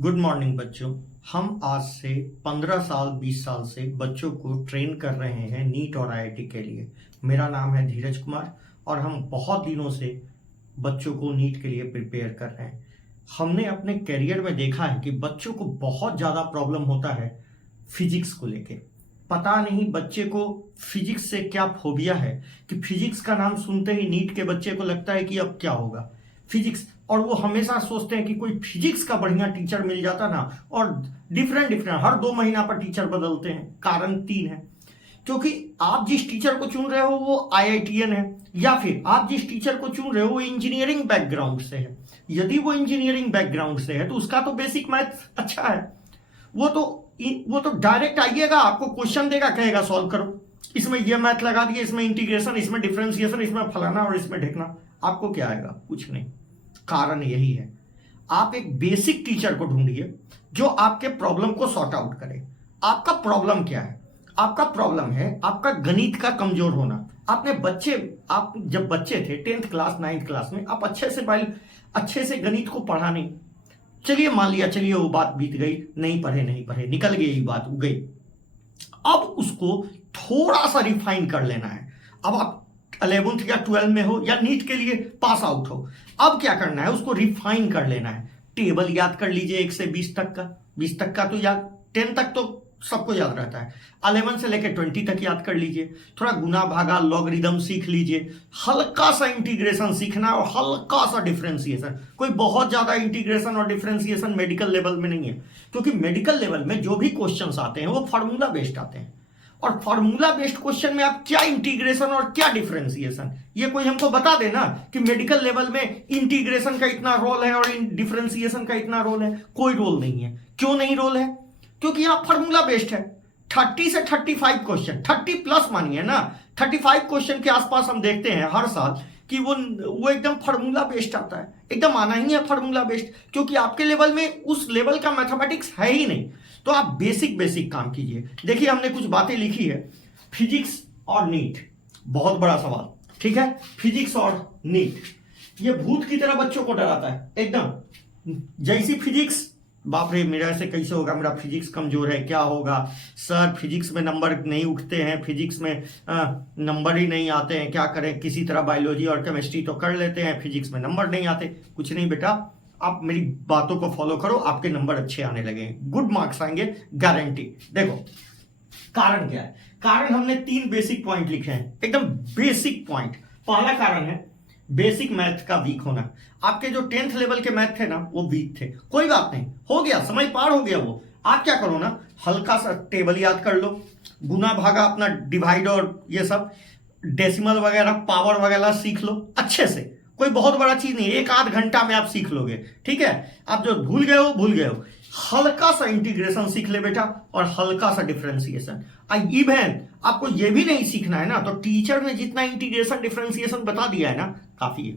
Good morning बच्चों। हम आज से 15 साल 20 साल से बच्चों को ट्रेन कर रहे हैं नीट और आईआईटी के लिए। मेरा नाम है धीरज कुमार और हम बहुत दिनों से बच्चों को नीट के लिए प्रिपेयर कर रहे हैं। हमने अपने करियर में देखा है कि बच्चों को बहुत ज़्यादा प्रॉब्लम होता है फिजिक्स को लेके। पता नहीं बच्चे को फिजिक्स से क्या फोबिया है कि फिजिक्स का नाम सुनते ही नीट के बच्चे को लगता है कि अब क्या होगा फिजिक्स। और वो हमेशा सोचते हैं कि कोई फिजिक्स का बढ़िया टीचर मिल जाता ना। और डिफरेंट हर 2 महीना पर टीचर बदलते हैं। कारण 3 है, क्योंकि आप जिस टीचर को चुन रहे हो वो आईआईटीएन है, या फिर आप जिस टीचर को चुन रहे हो वो इंजीनियरिंग बैकग्राउंड से है। यदि वो इंजीनियरिंग बैकग्राउंड से है तो उसका तो बेसिक मैथ्स अच्छा है। वो तो डायरेक्ट आइएगा, आपको क्वेश्चन देगा, कहेगा सॉल्व करो, इसमें ये मैथ लगा दिए, इसमें इंटीग्रेशन, इसमें डिफरेंशिएशन, इसमें फलाना और इसमें ढेकना। आपको क्या आएगा? कुछ नहीं। कारण यही है, आप एक बेसिक टीचर को ढूंढिए जो आपके प्रॉब्लम को सॉर्ट आउट करे। आपका प्रॉब्लम क्या है? आपका प्रॉब्लम है आपका गणित का कमजोर होना। आप जब बच्चे थे 10th क्लास 9th क्लास में, आप अच्छे से गणित को पढ़ा नहीं। चलिए मान लिया, चलिए वो बात बीत गई, नहीं पढ़े, निकल गई, ये बात गई। अब उसको थोड़ा सा रिफाइन कर लेना है। अब आप 11th या 12 में हो या नीट के लिए पास आउट हो, अब क्या करना है? उसको रिफाइन कर लेना है। टेबल याद कर लीजिए 1 से 20 तक का। 20 तक का तो याद, 10 तक तो सबको याद रहता है। 11 से लेकर 20 तक याद कर लीजिए। थोड़ा गुना भागा लॉगरिदम सीख लीजिए। हल्का सा इंटीग्रेशन सीखना और हल्का सा डिफरेंशिएशन। कोई बहुत ज्यादा इंटीग्रेशन और डिफरेंशिएशन मेडिकल लेवल में नहीं है, क्योंकि मेडिकल लेवल में जो भी क्वेश्चंस आते हैं वो फार्मूला बेस्ड आते हैं। और फार्मूला बेस्ड क्वेश्चन में आप क्या इंटीग्रेशन और क्या डिफरेंशिएशन, ये कोई हमको बता देना कि मेडिकल लेवल में इंटीग्रेशन का इतना रोल है और डिफरेंशिएशन का इतना रोल है। कोई रोल नहीं है। क्यों नहीं रोल है? क्योंकि यहाँ फार्मूला बेस्ड है। 30 से 35 क्वेश्चन, 30 प्लस मानिए ना, 35 क्वेश्चन के आसपास हम देखते हैं हर साल कि वो एकदम फार्मूला बेस्ड आता है। एकदम आना ही है फार्मूला बेस्ड, क्योंकि आपके लेवल में उस लेवल का मैथमेटिक्स है ही नहीं। तो आप बेसिक काम कीजिए। देखिए हमने कुछ बातें लिखी है। फिजिक्स और नीट, बहुत बड़ा सवाल, ठीक है। फिजिक्स और नीट ये भूत की तरह बच्चों को डराता है एकदम। जैसी फिजिक्स, बाप रे मेरा ऐसे कैसे होगा, मेरा फिजिक्स कमजोर है, क्या होगा सर, फिजिक्स में नंबर नहीं उठते हैं, फिजिक्स में नंबर ही नहीं आते हैं, क्या करें? किसी तरह बायोलॉजी और केमिस्ट्री तो कर लेते हैं, फिजिक्स में नंबर नहीं आते। कुछ नहीं बेटा, आप मेरी बातों को फॉलो करो, आपके नंबर अच्छे आने लगेंगे, गुड मार्क्स आएंगे, गारंटी। देखो कारण क्या है? कारण हमने 3 बेसिक पॉइंट लिखे हैं, एकदम बेसिक पॉइंट। पहला कारण है बेसिक मैथ का वीक होना। आपके जो 10th लेवल के मैथ थे ना, वो वीक थे। कोई बात नहीं, हो गया, समय पार हो गया वो। आप क्या करो ना, हल्का सा टेबल याद कर लो, गुना भागा अपना डिवाइड और ये सब डेसिमल वगैरह पावर वगैरह सीख लो अच्छे से। कोई बहुत बड़ा चीज नहीं, 1 आध घंटा में आप सीख लोगे, ठीक है। आप जो भूल गए हो। हल्का सा इंटीग्रेशन सीख ले बेटा और हल्का सा डिफरेंशिएशन। इवन आपको ये भी नहीं सीखना है ना, तो टीचर ने जितना इंटीग्रेशन डिफरेंशिएशन बता दिया है ना, काफी है,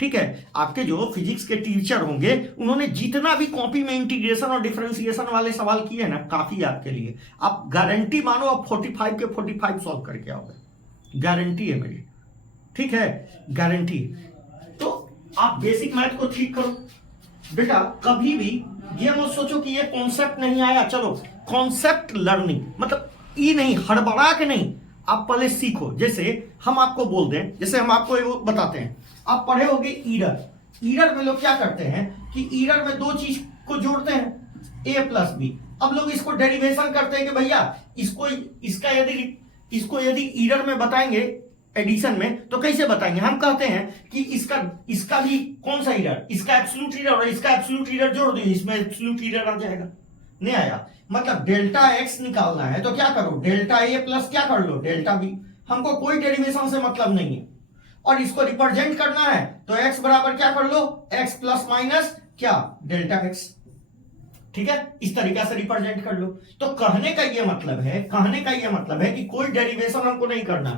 ठीक है। आपके जो फिजिक्स के टीचर होंगे उन्होंने जितना भी कॉपी में इंटीग्रेशन और डिफरेंशिएशन वाले सवाल किए हैं ना, काफी है आपके लिए। आप गारंटी मानो आप 45 के 45 सॉल्व करके आओगे, गारंटी है मेरी, ठीक है, गारंटी। तो आप बेसिक मैथ को ठीक करो बेटा। कभी भी ये मत सोचो कि ये कॉन्सेप्ट नहीं आया, चलो कॉन्सेप्ट लर्निंग, मतलब ये नहीं, हड़बड़ा के नहीं, आप पहले सीखो। जैसे हम आपको बोल दें, जैसे हम आपको वो बताते हैं, आप पढ़े होंगे ईरर में लोग क्या करते हैं कि ईरर में 2 चीज को जोड़ते हैं, a प्लस बी। अब लोग इसको डेरिवेशन करते हैं कि भैया इसको यदि ईरर में बताएंगे एडिशन में तो कैसे बताएंगे? हम कहते हैं कि इसका भी कौन सा ईरर, इसका एब्सोल्यूट ईरर और इसका एब्सोल्यूट ईरर जोड़ दो, इसमें एब्सोल्यूट ईरर आ जाएगा। नहीं आया, मतलब डेल्टा एक्स निकालना है तो क्या करो, डेल्टा ए प्लस क्या कर लो, डेल्टा बी। हमको कोई डेरिवेशन से मतलब नहीं है। और इसको रिप्रेजेंट करना है तो एक्स बराबर क्या कर लो, एक्स प्लस माइनस क्या, डेल्टा एक्स, ठीक है। इस तरीके से रिप्रेजेंट कर लो। तो कहने का ये मतलब है कि कोई डेरिवेशन हमको नहीं करना,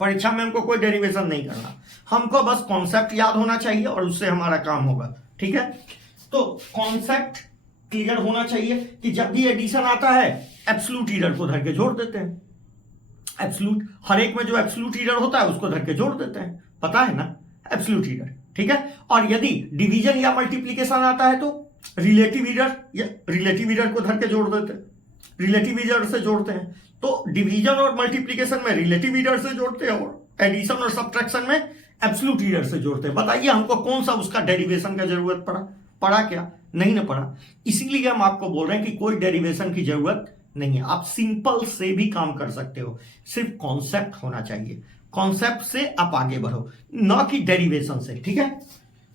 परीक्षा में हमको कोई डेरिवेशन नहीं करना, हमको बस कॉन्सेप्ट याद होना चाहिए और उससे हमारा काम होगा, ठीक है। तो कॉन्सेप्ट क्लियर होना चाहिए कि जब भी एडिशन आता है एब्सोल्यूट ईरर को धर के जोड़ देते हैं। एब्सोल्यूट, हर एक में जो एब्सोल्यूट ईरर होता है उसको धर के जोड़ देते हैं, पता है ना, एब्सोल्यूट ईरर, ठीक है। और यदि डिवीजन या मल्टीप्लीकेशन आता है तो रिलेटिव ईरर, या रिलेटिव ईरर को धर के जोड़ देते हैं, रिलेटिव ईरर से जोड़ते हैं। तो डिवीजन और मल्टीप्लीकेशन में रिलेटिव ईरर से जोड़ते हैं और एडिशन और सब्ट्रैक्शन में एब्सोल्यूट ईरर से जोड़ते हैं। बताइए हमको कौन सा उसका डेरिवेशन का जरूरत पड़ा क्या? नहीं ना पड़ा। इसीलिए हम आपको बोल रहे हैं कि कोई डेरिवेशन की जरूरत नहीं है, आप सिंपल से भी काम कर सकते हो, सिर्फ कॉन्सेप्ट होना चाहिए। कॉन्सेप्ट से आप आगे बढ़ो, ना कि डेरिवेशन से, ठीक है?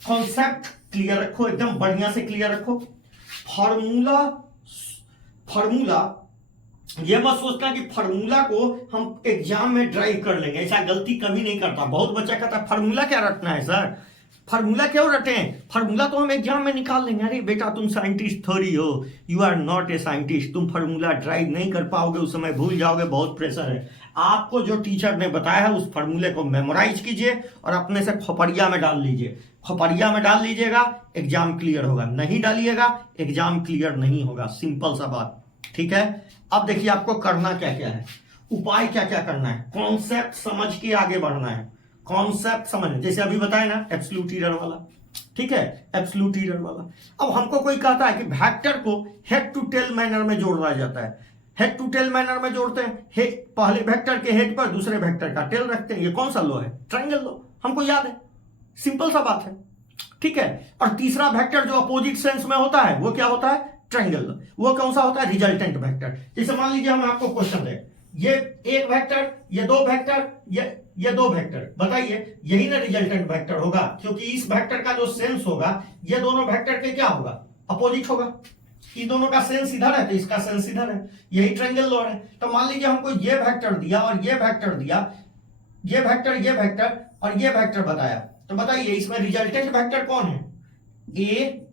कॉन्सेप्ट क्लियर रखो, एकदम बढ़िया से क्लियर रखो। फॉर्मूला ये मत सोचना कि फॉर्मूला को हम एग्जाम में ड्राइव कर लेंगे, ऐसा गलती कभी नहीं करता। बहुत बच्चा कहता है फॉर्मूला क्या रटना है सर, फॉर्मूला क्यों रटे हैं, फॉर्मूला तो हम एग्जाम में निकाल लेंगे। अरे बेटा तुम साइंटिस्ट थोड़ी हो, you are not a scientist, तुम फॉर्मूला ड्राइव नहीं कर पाओगे, उस समय भूल जाओगे, बहुत प्रेशर है। आपको जो टीचर ने बताया है उस फॉर्मूले को मेमोराइज कीजिए और अपने से खोपड़िया में डाल लीजिए। खोपड़िया में डाल लीजिएगा, एग्जाम क्लियर होगा, नहीं डालिएगा एग्जाम क्लियर नहीं होगा। सिंपल सा बात, ठीक है? अब देखिए आपको करना क्या क्या है, उपाय क्या क्या करना है। कॉन्सेप्ट समझ के आगे बढ़ना है, कॉन्सेप्ट समझ, जैसे अभी बताया ना एब्सोल्यूट ईरर वाला, ठीक है? एब्सोल्यूट ईरर वाला। अब हमको कोई कहता है कि वेक्टर को हेड टू टेल मैनर में जोड़ा जाता है, हेड टू टेल मैनर में जोड़ते हैं, पहले वेक्टर के हेड पर दूसरे वेक्टर का टेल रखते हैं। ये कौन सा लॉ है? ट्रायंगल लॉ, हमको याद है, सिंपल सा बात है, ठीक है? और तीसरा वेक्टर जो अपोजिट सेंस में होता है वो क्या होता है? Triangle law. वो कौन सा होता है? Resultant vector. जैसे मान लीजिए हम आपको क्वेश्चन दें, ये एक वेक्टर, ये दो वेक्टर, ये दो वेक्टर, बताइए यही ना रिजल्टेंट वेक्टर होगा, क्योंकि इस वेक्टर का जो सेंस होगा ये दोनों वेक्टर के क्या होगा? अपोजिट होगा। इन दोनों का सेंस इधर है तो इसका सेंस इधर है, यही ट्रायंगल लॉ है। तो मान लीजिए हमको ये वेक्टर दिया और ये वेक्टर दिया, ये वेक्टर और ये वेक्टर बताया, तो बताइए इसमें रिजल्टेंट वेक्टर कौन है? ए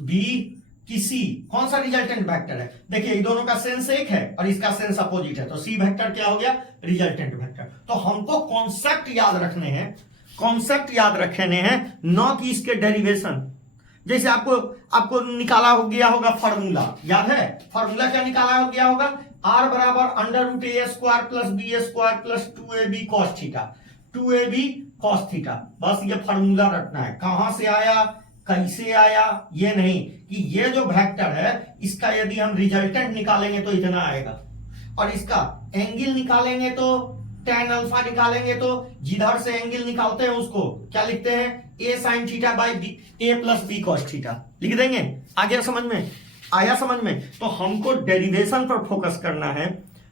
बी की सी, कौन सा रिजल्टेंट वेक्टर है? देखिए इन दोनों का सेंस एक है और इसका सेंस अपोजिट है, तो सी वेक्टर क्या हो गया? Resultant vector. तो हमको कॉन्सेप्ट याद रखने हैं, कॉन्सेप्ट याद रखने हैं, न कि इसके डेरिवेशन। जैसे आपको निकाला हो गया होगा फॉर्मूला, याद है? फॉर्मूला क्या निकाला हो गया होगा? आर बराबर under root A square plus B square plus 2ab cos theta, 2ab cos theta. बस ये फॉर्मूला रटना है। कहां से आया, कैसे आया, ये नहीं कि ये जो वेक्टर है इसका यदि हम रिजल्टेंट निकालेंगे तो इतना आएगा, और इसका एंगल निकालेंगे तो tan अल्फा निकालेंगे तो जिधर से एंगल निकालते हैं उसको क्या लिखते हैं? a sin theta by a plus b cos theta लिख देंगे। आ गया समझ में? आया समझ में? तो हमको डेरिवेशन पर फोकस करना है,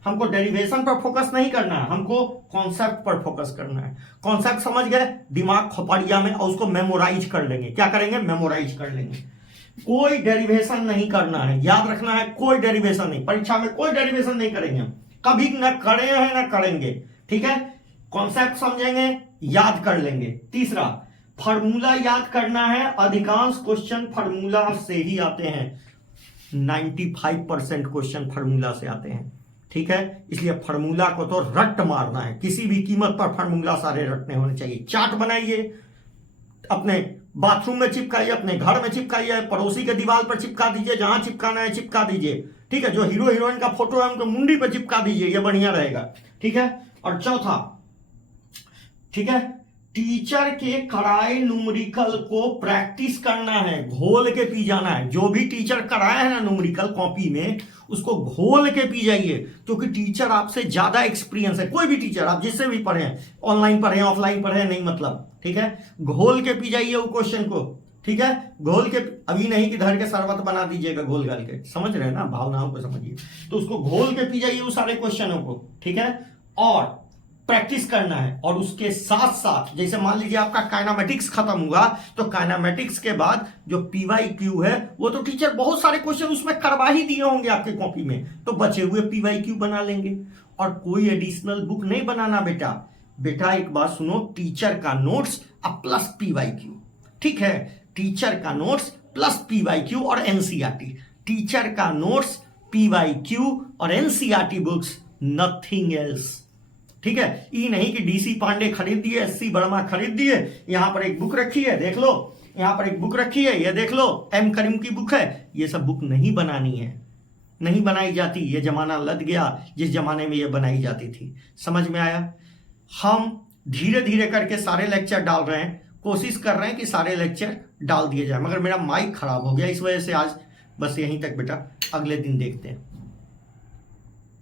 हमको डेरिवेशन पर फोकस नहीं करना है, हमको कॉन्सेप्ट पर फोकस करना है। कॉन्सेप्ट समझ गए, दिमाग खोपड़िया में, और उसको मेमोराइज कर लेंगे। क्या करेंगे? मेमोराइज कर लेंगे। कोई डेरिवेशन नहीं करना है, याद रखना है, कोई डेरिवेशन नहीं। परीक्षा में कोई डेरिवेशन नहीं करेंगे, कभी न करे हैं न करेंगे, ठीक है? कॉन्सेप्ट समझेंगे, याद कर लेंगे। तीसरा, फॉर्मूला याद करना है। अधिकांश क्वेश्चन फॉर्मूला से ही आते हैं, 95% क्वेश्चन फॉर्मूला से आते हैं, ठीक है? इसलिए फार्मूला को तो रट मारना है, किसी भी कीमत पर फार्मूला सारे रटने होने चाहिए। चार्ट बनाइए, अपने बाथरूम में चिपकाइए, अपने घर में चिपकाइए, पड़ोसी के दीवार पर चिपका दीजिए, जहां चिपकाना है चिपका दीजिए, ठीक है? जो हीरो हीरोइन का फोटो है उनको मुंडी पर चिपका दीजिए, ये बढ़िया रहेगा, ठीक है? और चौथा, ठीक है, टीचर के कराए न्यूमेरिकल को प्रैक्टिस करना है, घोल के पी जाना है। जो भी टीचर कराया है ना न्यूमेरिकल कॉपी में, उसको घोल के पी जाइए, क्योंकि टीचर आपसे ज्यादा एक्सपीरियंस है। कोई भी टीचर, आप जिससे भी पढ़े, ऑनलाइन पढ़े ऑफलाइन पढ़े, नहीं मतलब, ठीक है? घोल के पी जाइए वो क्वेश्चन को, ठीक है? घोल के, अभी नहीं कि धर के शरबत बना दीजिएगा घोल घाल के, समझ रहे हैं ना, भावनाओं को समझिए। तो उसको घोल के पी जाइए वो सारे क्वेश्चनों को, ठीक है? और प्रैक्टिस करना है। और उसके साथ साथ, जैसे मान लीजिए आपका काइनेमेटिक्स खत्म हुआ, तो काइनेमेटिक्स के बाद जो पीवाईक्यू है, वो तो टीचर बहुत सारे क्वेश्चन उसमें करवा ही दिए होंगे आपके कॉपी में, तो बचे हुए पीवाईक्यू बना लेंगे। और कोई एडिशनल बुक नहीं बनाना बेटा। बेटा एक बात सुनो, टीचर का नोट्स अब प्लस पीवाईक्यू, ठीक है? टीचर का नोट्स प्लस पीवाईक्यू और एनसीईआरटी, टीचर का नोट्स, पीवाईक्यू और एनसीईआरटी बुक्स, नथिंग एल्स, ठीक है? ये नहीं कि डीसी पांडे खरीद दिए, एससी वर्मा खरीद दिए, यहां पर एक बुक रखी है देख लो, यहां पर एक बुक रखी है ये देख लो, एम करीम की बुक है। ये सब बुक नहीं बनानी है, नहीं बनाई जाती। ये जमाना लद गया जिस जमाने में ये बनाई जाती थी। समझ में आया? हम धीरे धीरे करके सारे लेक्चर डाल रहे हैं, कोशिश कर रहे हैं कि सारे लेक्चर डाल दिए जाए, मगर मेरा माइक खराब हो गया, इस वजह से आज बस यहीं तक बेटा, अगले दिन देखते हैं।